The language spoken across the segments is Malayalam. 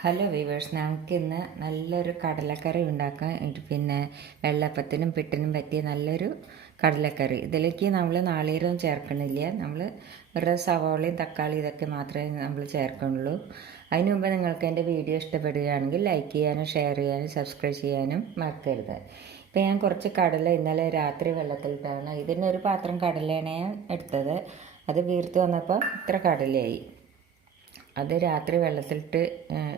ഹലോ വീവേഴ്സ്, നമുക്കിന്ന് നല്ലൊരു കടലക്കറി ഉണ്ടാക്കാം. പിന്നെ വെള്ളപ്പത്തിനും പിട്ടിനും പറ്റിയ നല്ലൊരു കടലക്കറി. ഇതിലേക്ക് നമ്മൾ നാളികേരവും ചേർക്കണില്ല. നമ്മൾ വെറുതെ സവാളയും തക്കാളി ഇതൊക്കെ മാത്രമേ നമ്മൾ ചേർക്കുന്നുള്ളൂ. അതിന് മുമ്പ് നിങ്ങൾക്ക് എൻ്റെ വീഡിയോ ഇഷ്ടപ്പെടുകയാണെങ്കിൽ ലൈക്ക് ചെയ്യാനും ഷെയർ ചെയ്യാനും സബ്സ്ക്രൈബ് ചെയ്യാനും മറക്കരുത്. ഇപ്പം ഞാൻ കുറച്ച് കടല ഇന്നലെ രാത്രി വെള്ളത്തിലിട്ടാണ്. ഇതിനൊരു പാത്രം കടലയാണ് ഞാൻ എടുത്തത്. അത് വീർത്ത് വന്നപ്പോൾ ഇത്ര കടലയായി. അത് രാത്രി വെള്ളത്തിലിട്ട്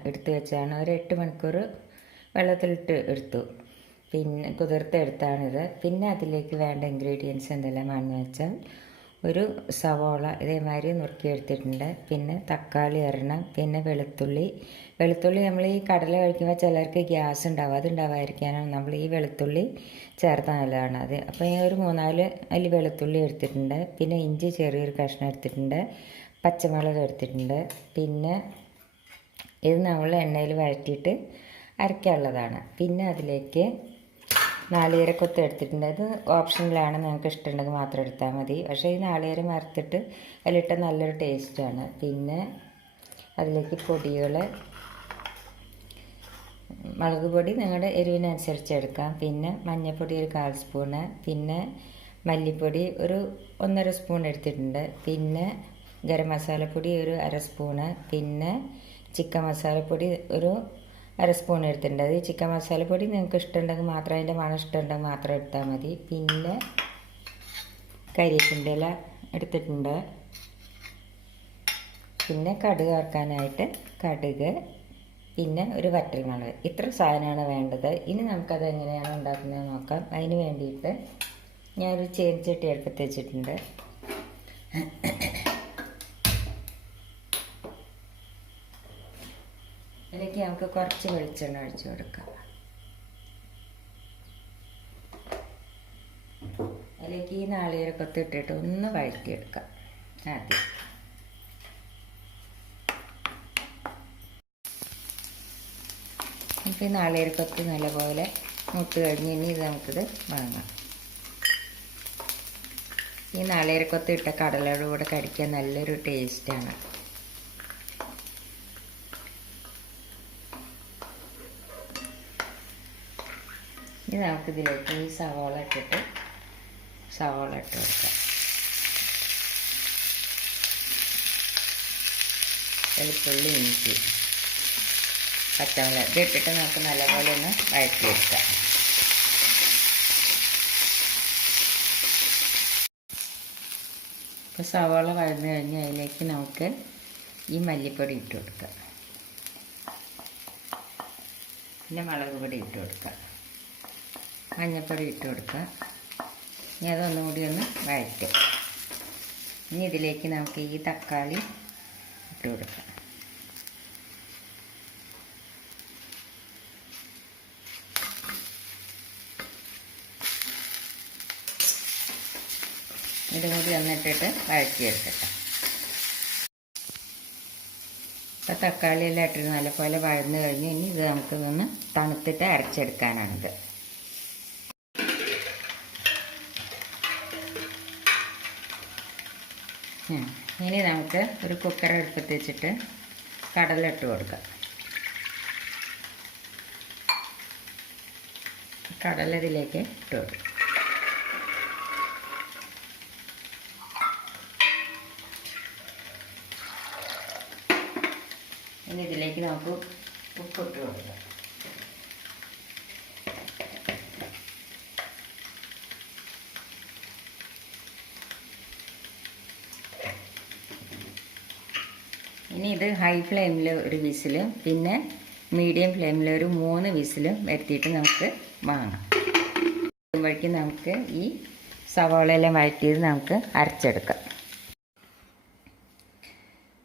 എടുത്ത് വെച്ചാണ്. ഒരു 8 മണിക്കൂർ വെള്ളത്തിലിട്ട് എടുത്തു. പിന്നെ കുതിർത്തെടുത്താണിത്. പിന്നെ അതിലേക്ക് വേണ്ട ഇൻഗ്രീഡിയൻസ് എന്തെല്ലാമാണെന്ന് വെച്ചാൽ ഒരു സവോള ഇതേമാതിരി നുറുക്കിയെടുത്തിട്ടുണ്ട്. പിന്നെ തക്കാളി ഒരെണ്ണം, പിന്നെ വെളുത്തുള്ളി നമ്മൾ ഈ കടല കഴിക്കുമ്പോൾ ചിലർക്ക് ഗ്യാസ് ഉണ്ടാവും, അതുണ്ടാവാതിരിക്കാനാണ് നമ്മൾ ഈ വെളുത്തുള്ളി ചേർത്താൽ നല്ലതാണ് അത്. അപ്പോൾ ഞാൻ ഒരു 3-4 അല്ലി വെളുത്തുള്ളി എടുത്തിട്ടുണ്ട്. പിന്നെ ഇഞ്ചി ചെറിയൊരു കഷ്ണം എടുത്തിട്ടുണ്ട്. പച്ചമുളക് എടുത്തിട്ടുണ്ട്. പിന്നെ ഇത് നമ്മൾ എണ്ണയിൽ വഴറ്റിയിട്ട് അരയ്ക്കാനുള്ളതാണ്. പിന്നെ അതിലേക്ക് നാളികേരക്കൊത്ത് എടുത്തിട്ടുണ്ട്. അത് ഓപ്ഷനിലാണ്, നിങ്ങൾക്ക് ഇഷ്ടമുണ്ടെങ്കിൽ മാത്രം എടുത്താൽ മതി. പക്ഷേ ഈ നാളികേരം വറുത്തിട്ട് അതിലിട്ട നല്ലൊരു ടേസ്റ്റാണ്. പിന്നെ അതിലേക്ക് പൊടികൾ, മുളക് പൊടി നിങ്ങളുടെ എരിവിനനുസരിച്ച് എടുക്കാം. പിന്നെ മഞ്ഞൾപ്പൊടി ഒരു 1/4 സ്പൂണ്, പിന്നെ മല്ലിപ്പൊടി ഒരു 1.5 സ്പൂൺ എടുത്തിട്ടുണ്ട്. പിന്നെ ഗരം മസാലപ്പൊടി ഒരു 1/2 സ്പൂണ്, പിന്നെ ചിക്കൻ മസാലപ്പൊടി ഒരു 1/2 സ്പൂൺ എടുത്തിട്ടുണ്ട്. അത് ചിക്കൻ മസാലപ്പൊടി നിങ്ങൾക്ക് ഇഷ്ടമുണ്ടെങ്കിൽ മാത്രം, അതിൻ്റെ മണം ഇഷ്ടമുണ്ടെങ്കിൽ മാത്രം എടുത്താൽ മതി. പിന്നെ കരിവേപ്പിൻ്റെ ഇല എടുത്തിട്ടുണ്ട്. പിന്നെ കടുക് വറുക്കാനായിട്ട് കടുക്, പിന്നെ ഒരു വറ്റൽമുളക്. ഇത്ര സാധനമാണ് വേണ്ടത്. ഇനി നമുക്കത് എങ്ങനെയാണ് ഉണ്ടാക്കുന്നത് നോക്കാം. അതിന് വേണ്ടിയിട്ട് ഞാനൊരു ചീനച്ചട്ടി അടുപ്പത്ത് വെച്ചിട്ടുണ്ട്. ഇതിലേക്ക് നമുക്ക് കുറച്ച് വെളിച്ചെണ്ണ ഒഴിച്ച് കൊടുക്കാം. അതിലേക്ക് ഈ നാളികേരക്കൊത്ത് ഇട്ടിട്ട് ഒന്ന് വഴറ്റിയെടുക്കാം. ആദ്യം നമുക്ക് ഈ നാളികേരക്കൊത്ത് നല്ലപോലെ മൂത്ത് കഴിഞ്ഞ് ഇനി ഇത് നമുക്കിത് വാങ്ങാം. ഈ നാളികേരക്കൊത്ത് ഇട്ട കടലയുടെ കൂടെ കഴിക്കാൻ നല്ലൊരു ടേസ്റ്റാണ്. ഇനി നമുക്കിതിലേക്ക് ഈ സവാള ഇട്ട് കൊടുക്കാം. വെളുത്തുള്ളി, ഇഞ്ചി, പച്ചമുളക് ഇതിട്ടിട്ട് നമുക്ക് നല്ലപോലെ ഒന്ന് വഴറ്റിയെടുക്കാം. ഇപ്പോൾ സവാള വഴന്ന് കഴിഞ്ഞ് അതിലേക്ക് നമുക്ക് ഈ മല്ലിപ്പൊടി ഇട്ട് കൊടുക്കാം. പിന്നെ മുളക് പൊടി ഇട്ട് കൊടുക്കാം. മഞ്ഞൾപ്പൊടി ഇട്ട് കൊടുക്കുക. ഇനി അതൊന്നും കൂടി ഒന്ന് വഴറ്റും. ഇനി ഇതിലേക്ക് നമുക്ക് ഈ തക്കാളി ഇട്ട് കൊടുക്കാം. ഇതും കൂടി ഒന്നിട്ടിട്ട് വഴറ്റിയെടുക്കട്ടെ. ഇപ്പോൾ തക്കാളി എല്ലാം ഇട്ടിട്ട് നല്ലപോലെ വഴന്ന് കഴിഞ്ഞ് ഇനി ഇത് നമുക്കിതൊന്ന് തണുത്തിട്ട് അരച്ചെടുക്കാനാണിത്. ഇനി നമുക്ക് ഒരു കുക്കർ അടുപ്പത്ത് വെച്ചിട്ട് കടല ഇട്ട് കൊടുക്കാം. കടല ഇതിലേക്ക് ഇട്ട് കൊടുക്കാം. ഇനി ഇതിലേക്ക് നമുക്ക് ഉപ്പിട്ട് കൊടുക്കാം. ഇനി ഇത് ഹൈ ഫ്ലെയിമിൽ ഒരു വിസിലും പിന്നെ മീഡിയം ഫ്ലെയിമിൽ ഒരു 3 വിസിലും വരുത്തിയിട്ട് നമുക്ക് വാങ്ങാം. അതുമ്പോഴേക്കും നമുക്ക് ഈ സവാളയെല്ലാം വഴറ്റിയത് നമുക്ക് അരച്ചെടുക്കാം.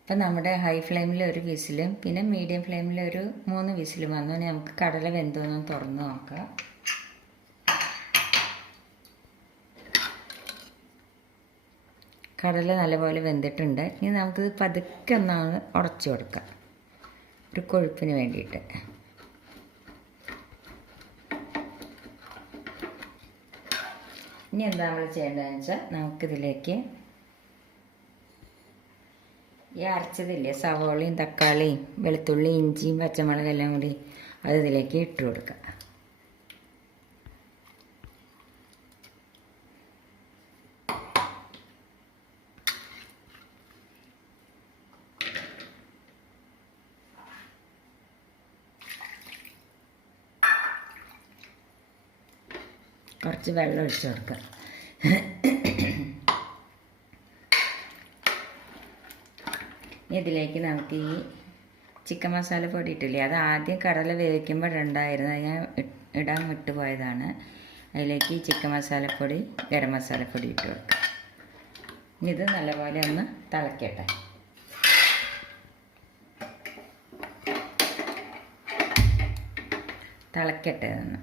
അപ്പം നമ്മുടെ ഹൈ ഫ്ലെയിമിൽ ഒരു വിസിലും പിന്നെ മീഡിയം ഫ്ലെയിമിൽ ഒരു 3 വിസിലും വന്നു. നമുക്ക് കടല വെന്തോന്നും തുറന്ന് നോക്കാം. കടല നല്ലപോലെ വെന്തിട്ടുണ്ട്. ഇനി നമുക്ക് പതുക്കെ ഒന്നാണ് ഉടച്ചു കൊടുക്കാം, ഒരു കൊഴുപ്പിന് വേണ്ടിയിട്ട്. ഇനി എന്താ നമ്മൾ ചെയ്യേണ്ടതെന്ന് വെച്ചാൽ നമുക്കിതിലേക്ക് ഈ അരച്ചതില്ലേ, സവോളയും തക്കാളിയും വെളുത്തുള്ളി ഇഞ്ചിയും പച്ചമുളകെല്ലാം കൂടി അത് ഇതിലേക്ക് ഇട്ട് കൊടുക്കുക. കുറച്ച് വെള്ളം ഒഴിച്ച് കൊടുക്കുക. ഇതിലേക്ക് നമുക്ക് ഈ ചിക്കൻ മസാല പൊടി ഇട്ടില്ലേ, അത് ആദ്യം കടല വേവിക്കുമ്പോൾ ഉണ്ടായിരുന്നു, അത് ഞാൻ ഇടാൻ വിട്ടുപോയതാണ്. അതിലേക്ക് ഈ ചിക്കൻ മസാലപ്പൊടി ഗരം മസാലപ്പൊടി ഇട്ട് കൊടുക്കുക. ഇത് നല്ലപോലെ ഒന്ന് തിളക്കട്ടെ. ഒന്ന്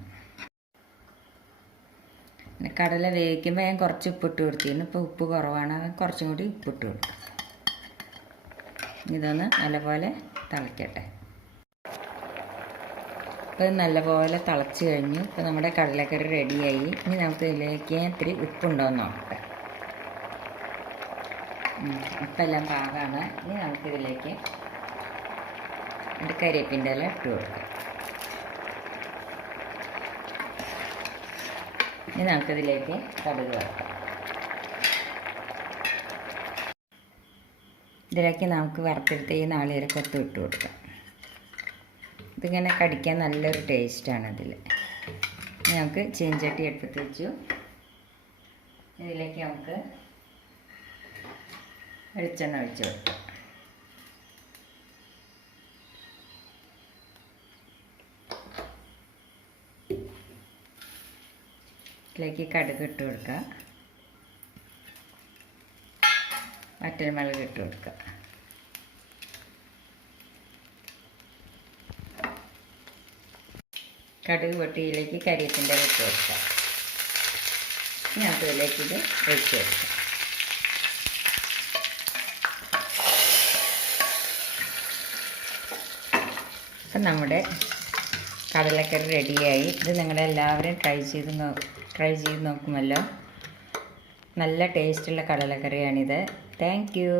പിന്നെ കടല വേവിക്കുമ്പോൾ ഞാൻ കുറച്ച് ഉപ്പിട്ട് കൊടുത്തിരുന്നു. ഇപ്പോൾ ഉപ്പ് കുറവാണ്, അത് കുറച്ചും കൂടി ഉപ്പിട്ട് കൊടുക്കും. ഇതൊന്ന് നല്ലപോലെ തിളക്കട്ടെ. ഇപ്പോൾ ഇത് നല്ലപോലെ തിളച്ച് കഴിഞ്ഞു. ഇപ്പോൾ നമ്മുടെ കടലക്കറി റെഡിയായി. ഇനി നമുക്ക് ഇതിലേക്ക് ഇത്തിരി ഉപ്പുണ്ടോയെന്ന് നോക്കട്ടെ. ഉപ്പെല്ലാം പാകമാണ്. ഇനി നമുക്കിതിലേക്ക് കരിവേപ്പിൻ്റെ ഇല ഇട്ട് കൊടുക്കാം. ഇനി നമുക്കിതിലേക്ക് കടുക് വറുക്കാം. ഇതിലേക്ക് നമുക്ക് വറുത്തെടുത്ത് ഈ നാളികേരക്കൊത്ത് ഇട്ട് കൊടുക്കാം. ഇതിങ്ങനെ കടിക്കാൻ നല്ലൊരു ടേസ്റ്റാണ് ഇതിൽ. നമുക്ക് ചീഞ്ചട്ടി എടുത്ത് വെച്ചു. ഇതിലേക്ക് നമുക്ക് വെളിച്ചെണ്ണ ഒഴിച്ച് കൊടുക്കാം. ഇതിലേക്ക് കടുക് ഇട്ട് കൊടുക്കുക. വറ്റൽമുളക് ഇട്ട് കൊടുക്കുക. കടുക് പൊട്ടിയിലേക്ക് കരിവേപ്പിൻ്റെ ഇട്ട് കൊടുക്കുക. നമുക്ക് ഇതിലേക്ക് ഇത് ഒഴിച്ച് കൊടുക്കാം. അപ്പം നമ്മുടെ കടലക്കറി റെഡിയായി. ഇത് നിങ്ങളെല്ലാവരും ട്രൈ ചെയ്ത് നോക്കുമല്ലോ. നല്ല ടേസ്റ്റുള്ള കടലക്കറിയാണിത്. Thank you.